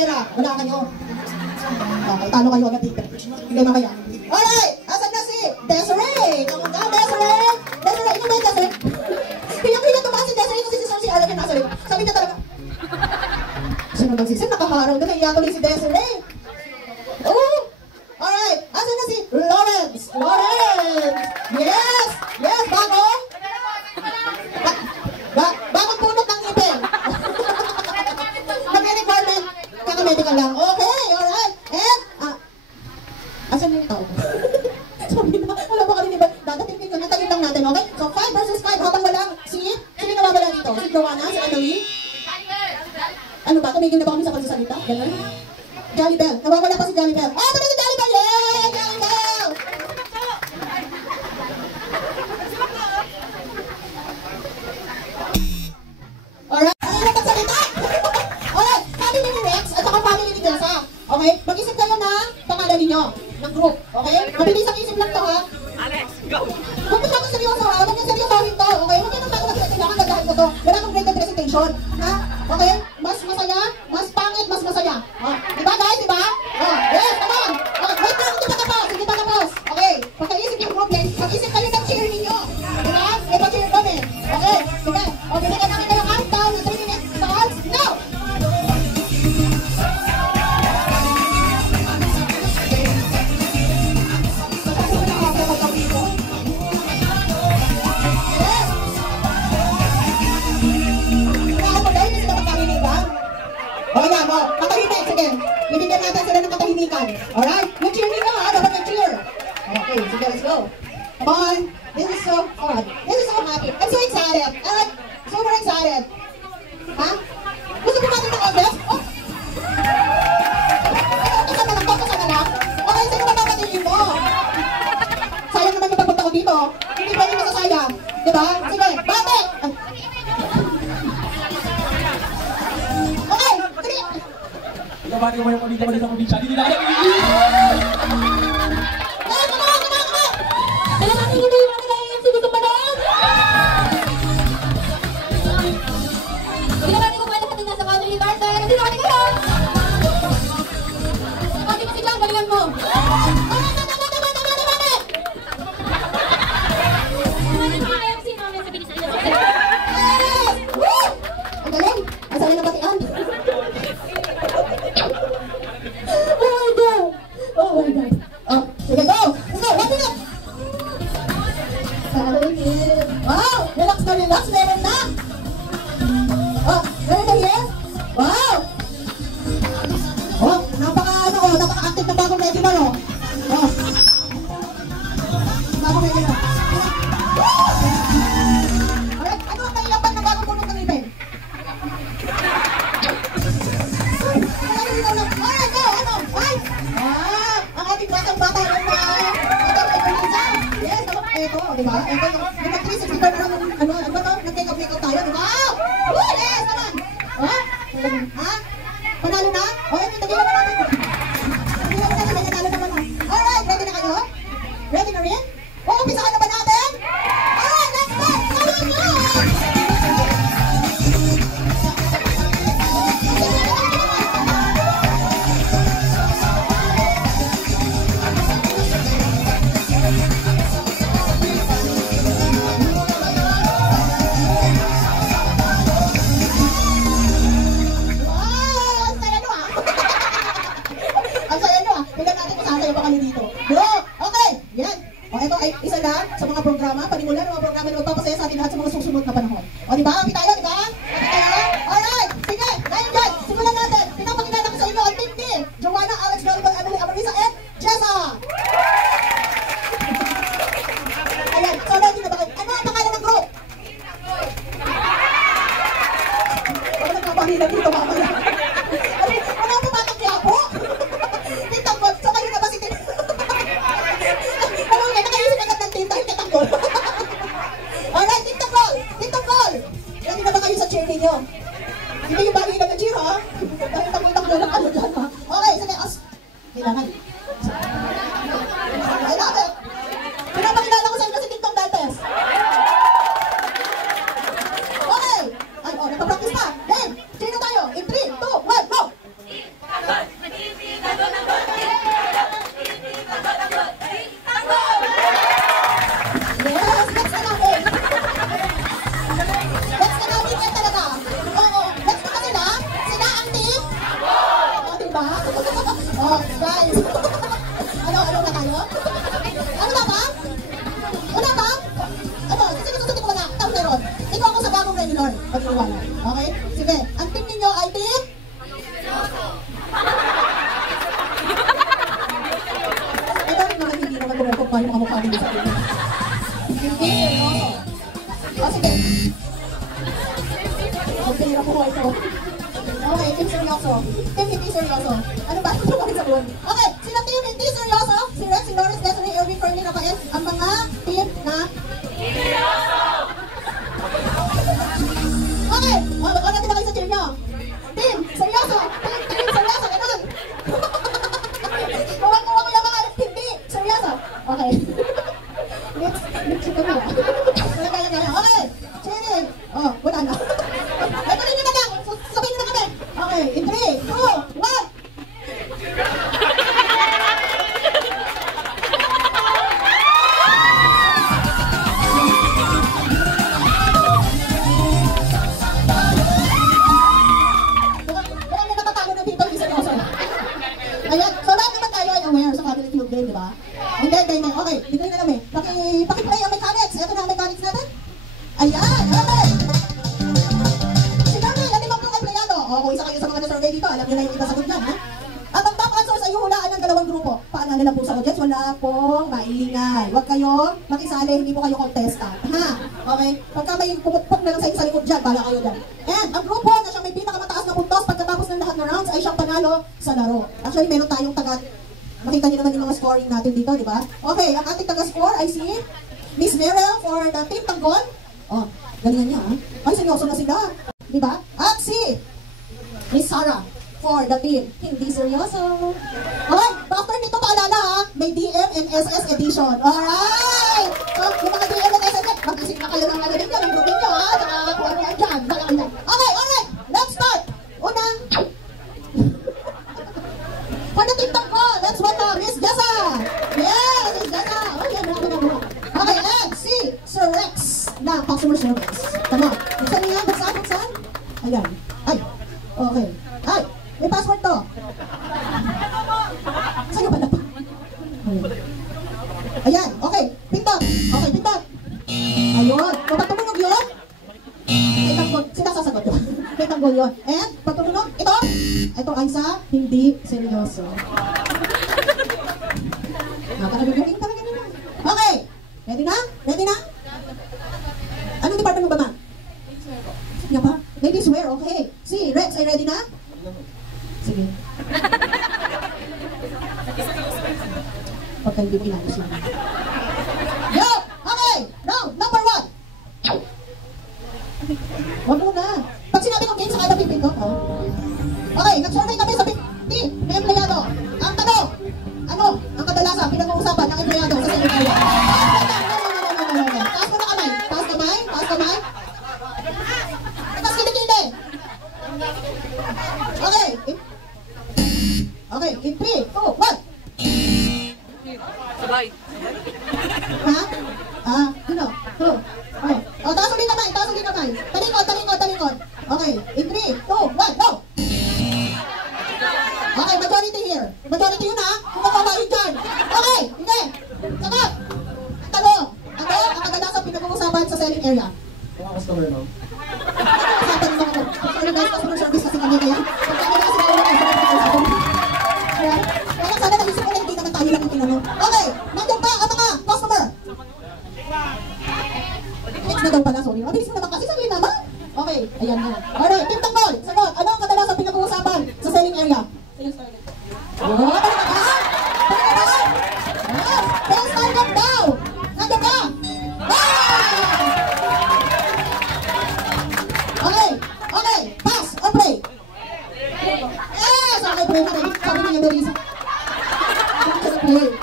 pera. Wala kayo. Okay, talo kayo agad dito. Hindi na kaya. Alright! Asan na si Desiree? Kamusta, Desiree? Desiree, ino ba yung Desiree? Kaya tumakas si Desiree kasi si Sir si Arlen yung nasa rin. Sabi niya talaga, sino magsisin? Nakaharang na kaya tuloy si Desiree. Oh! Alright! Asan na si Lawrence? Lawrence! Yes! Yes! Bago? Bagong punot ng ipin. Nag-requirement. Kaka-medical lang. Okay! Alright! And, asan na yung tao? Sabi na, wala ba kanina ba? Dadating ko, natayin lang natin, okay? So, 5 versus 5 habang walang sino nawawala dito? Si Joanna? Si Annalyn? Ano ba? Tumigil na ba kami sa pagsasalita? Ganun? Jolly Bell. Nawawala pa si Jolly Bell. Oh, ito na si Jolly Bell! Yeah! Jolly Bell! Alright. Ano yung nagsasalita? Alright. Family ni Rex at saka family ni Jessa. Okay? Mag-isip kayo na pangalan ninyo ng group. Okay? Mabilis ang isip lang to, ha? Alex, go! Huwag masyadong seryoso, ha? Huwag yung seryosohin to. Okay? Huwag yung nagtago kasi kailangan gagahin ko to. Wala kang graded presentation. Ha? Okay? Mas masaya, mas pangit, mas masaya. Diba guys? Diba? Yes, come on! Wait lang, hindi pa tapos. Hindi pa tapos. Okay? Pagkaisip yung group, guys. Mag-isip kayo ng cheer ninyo. Diba? May pa-cheer kami. Okay? Sige. Okay, bigyan namin kayo countdown ng 3 minutes. Starts now! O yan, katahimik, sige. Bibigyan natin sila ng katahimikan. Alright? Yung cheer nila, ha? Dapat yung cheer. Okay, sige, let's go. Come on. This is so fun. This is so happy. I'm so excited. I'm super excited. Ha? Gusto mo natin ng obvious? Oh! Kasama lang to, kasama lang. Okay, sino ba papatingin mo? Sayang naman yung pagpunta ko dito. Hindi pa rin masasayang. Diba? Sige, bakit? Kabati ko yung pamilya ko dito probinsya. Hindi nila kaya Hindi yung bagay na cheer, ha? Dahil takbo-takbo lang ano dyan, ha? Okay, sige, kailangan. I love it! Pinapakilala ko sa inyo si TikTok Dantes. Okay! Ay, nagpa-practice pa. Then, cheer na tayo. In 3, 2, 1, go! seryoso. Team hindi seryoso. Ano ba? Ano ba sa buwan? Okay, sila team hindi seryoso. Si Rex, si Lawrence, Desiree, Irving, Fernie, Rafael. Ang mga team na seryoso! Okay, ano natin na kayo sa team nyo? Team, seryoso! Team, seryoso! Ganun! Kuha ko yung mga hindi seryoso! Okay. Next kami. Okay, Cheryl. Oh, wala na. Ito rin nyo na lang. Sabihin nyo na kami. Okay, in 3, 2, 1. Ayan, so lahat naman tayo ay aware sa cabinet field game, di ba? Hindi. Okay, dito na namin. Pakiplay ang mechanics. Ito na ang mechanics natin. Ayan, okay. Sinabi, ang limang pong empleyado. O, kung isa kayo sa mga na-survey dito, alam nyo na yung iba sagot dyan, ha? At ang top answers ay hulaan ng dalawang grupo. Paalala lang po sa audience, wala pong maingay. Huwag kayong makisali, hindi po kayo contestant, ha? Okay? Pagka may pumukpok na lang sa likod dyan, bala kayo dyan. And ang grupo na siyang may pinakamataas na puntos pagkatapos ng lahat ng rounds ay siyang panalo sa laro. Actually, meron tayong makita niyo naman yung mga scoring natin dito, di ba? Okay, ang ating taga-score ay si Miss Merel for the Team Tanggol. Oh, galingan niya, ha? Ay, seryoso na sila. Di ba? At si Miss Sarah for the Team Hindi Seryoso. Okay, after nito paalala, ha? May DM and SS edition. Alright! So, yung mga DM and SS, mag-isip na kayo ng ano ninyo, ng group ninyo, ha? Saka kung ano yan dyan. Okay, alright! Let's start! Una, for the Team Tanggol, let's welcome Miss Jessa! Yes, Miss Jessa! Oh, yan, marami. Okay, and si Sir Rex na customer service. Tama. Buksan niya, buksan. Ayan. Ay, okay. Ay, may password to. Sa'yo ba na to? Ayan, okay. Pindot. Okay, pindot. Ayun. Kung pag tumunog yun, may tanggol. Sila sasagot yun. May tanggol yun. And, pag tumunog, ito ay sa hindi seryoso. Talaga nila. Okay. Ready na? Ready na? Anong department mo ba, ma'am? Nga pa? Ladies wear, okay. Si Rex, ay ready na? Sige. Pagka hindi mo inalis lang. Go! Okay! Round number 1. Huwag muna. Pag sinabi kong game, saka na pipin ko. Okay, nag-survey kami sa team na empleyado. Ang tanong, ano ang kadalasan pinag-uusapan ng empleyado sa secretary? Taas mo na kamay. Taas kamay. Taas kilikili. Okay. Okay, in 3, 2, 1. Sabay. Ha? Ano? Oh, taas ulit kamay. Talikod. Okay, in 3, 2, 1, go! Okay, majority here. Majority yun, ha? Kung mapabahin dyan. Okay, hindi. Sagot. Tanong. Ano ang kadalasan pinag-uusapan sa selling area? Mga customer, no? Usapan mo ako. Sorry guys, customer service kasi kami kaya. Pagkakita kasi ako kaya sana nag-isip ko na hindi naman tayo lang yung tinanong. Okay, nandiyan pa ang mga customer. Next na daw pala, sorry. Mabilis mo naman kasi sabi naman. Okay, ayan na. Alright, Team Tanggol. Sagot, ano ang kadalasan pinag-uusapan sa selling area? Sales target. Sales target daw. Nandiyan ka. Okay, pass or play? Yes, okay, play na rin. Sabi ni Eloisa.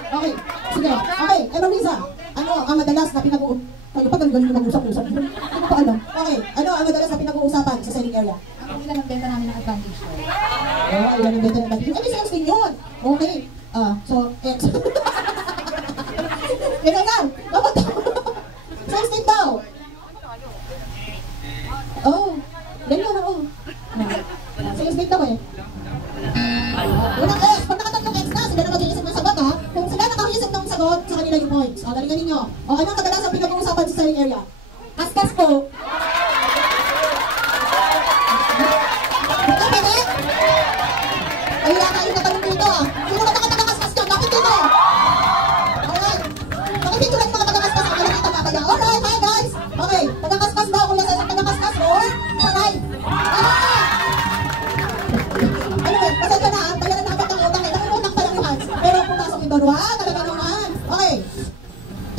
Okay, sige. Okay, Eloisa, ano ang madalas na pinag-uusapan? Kayo pa, galing yung mag-usap-usap. Ano pa alam? Okay, ano ang madalas na pinag-uusapan sa selling area? Ang ilan ang benta namin ng advantage store. Oh, ilan ang benta ng advantage? Ano sales din yun? Okay, so, X. Ito lang, dapat sales din daw. Oh, yan yun ako. Sales din daw eh. Unang X, pag nakatatlong X na, sila na mag-iisip ng sagot ha. Kung sila nakaisip ng sagot, sa kanila yung points. O, galingan ninyo. O, ano ang kadalasan pinag-uusapan sa selling area? Kaskas po. Ito, pwede? Ay, yakain ka tanong dito ah. Sino ba nakatakas-kas ka? Bakit dito? Alright. Bakit dito lang mga taga-kaskas? Ang malakita ba kaya? Alright, hi guys. Okay, taga-kaskas daw. Kuya Cesar, taga-kaskas or sanay? Ah!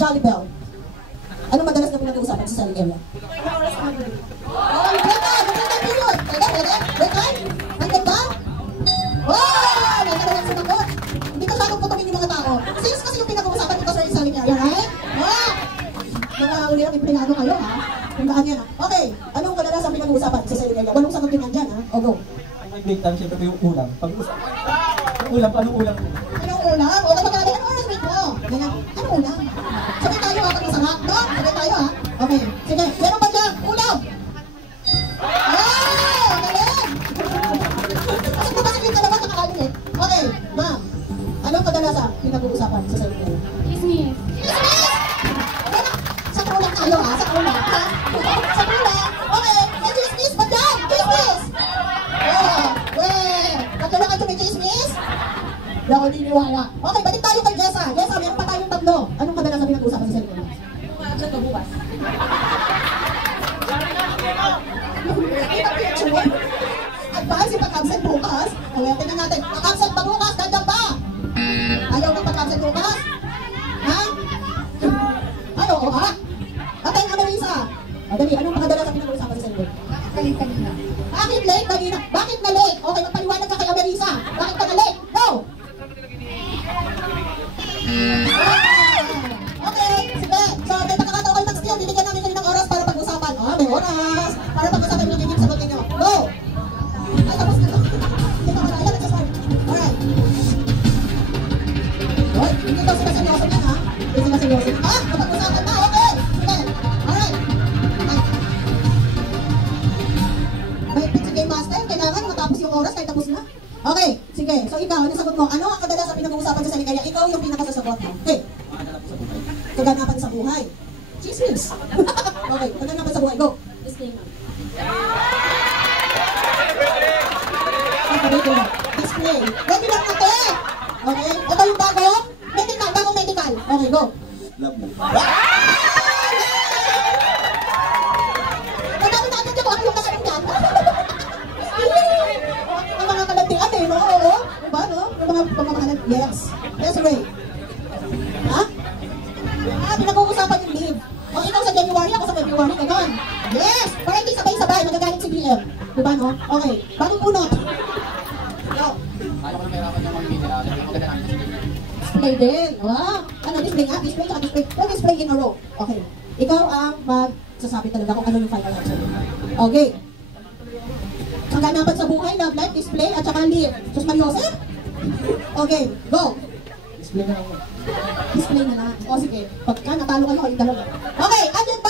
volleyball. Anong madalas na pinag-uusapan sa selling area? Oh, break time period. Break time? Nandun ba? Oh, may talagang sumagot. Hindi ka sakot putungin yung mga tao. Sales kasi yung pinag-uusapan dito sa selling area, right? Oh! Mga ulirang implinado kayo, ha? Tandaan yan, ha? Okay, anong kadalasan pinag-uusapan sa selling area? Walong sagot din nandyan, ha? O, go. May break time, siyempre yung ulam. Pag-usap. Yung ulam, anong ulam? Anong ulam? O, kapag anong oras break mo? Ganyan. Anong ulam? Sabay tayo, ha? Pag masarap, no? Sabay tayo, ha? Okay, sige. Meron ba dyan? Ulam! Oh! Galing! Kasi po kasi yung dalawa nakakalim eh. Okay, ma'am. Anong kadalasan pinag-uusapan sa selling area? Chismis. Sa kulang tayo ha? Sa kulang ha? Sa kulang? Okay, may chismis ba dyan? Chismis! Oh, weh! Katulad kayo may chismis? Hindi ako niniwala. Okay, balik tayo kay Jessa. Jessa, meron pa tayong tatlo. Anong kadalasan pinag-uusapan sa selling area? Absent ka bukas. Advance yung pag-absent bukas. Okay, tingnan natin. Pag-absent ba bukas? Nandiyan ba? Ayaw ng pag-absent bukas? Ha? Ano? O ha? Patay nga Marisa. O dali, anong kadalasan pinag-uusapan sa selling area? Kalit kanina. Bakit late kanina? Bakit na late? Okay, magpaliwanag ka kay Amerisa. Bakit ka na late? Go! Okay, sige. So, may pagkakataon kayo mag-steal. Bibigyan namin kayo ng oras para pag-usapan. Oh, may oras. Para pag-usapan yung magiging sagot ninyo. Go! Ay, tapos na to. Hindi pa malaya. Nag-start. Alright. Hoy, hindi daw sila seryoso yan, ha? Hindi sila seryoso. Ha? Kapag-usapan na. Okay. Sige. Alright. May pizza game master. Kailangan matapos yung oras kahit tapos na. Okay. Sige. So, ikaw, ano sagot mo? Ano ang kadalasan pinag-uusapan sa selling area? Ikaw yung pinakasasagot mo. Okay. Kaganapan sa buhay. Chismis. Okay, kaganapan sa buhay. Go. Disclaimer. Display. Ready lang ate. Okay. Ito yung bagong medical. Bagong medical. Okay, go. Love mo. Madami na agad ako. Ano yung kasanin yan? Ang mga kalantian eh, no? Oo. Diba, no? Yung mga kalantian. Yes. Yes, Ray. Ha? Ah, pinag-uusapan yung leave. O, ikaw sa January, ako sa February, gano'n. Yes! Para hindi sabay-sabay, magagalit si BM. Diba, no? Okay. Bagong punot. Go. Alam ko na mahirapan yung magiging maganda namin sa video. Display din. Wow. Ano, display nga? Display ka, display. Don't display in a row. Okay. Ikaw ang magsasabi talaga kung ano yung final answer. Okay. Ang ganapan sa buhay, love life, display, at saka leave. Diyos Mariosep? Okay. Go. Display na ako. Display na lang. O sige. Pagka natalo kayo kayong dalawa. Okay. Andyan ba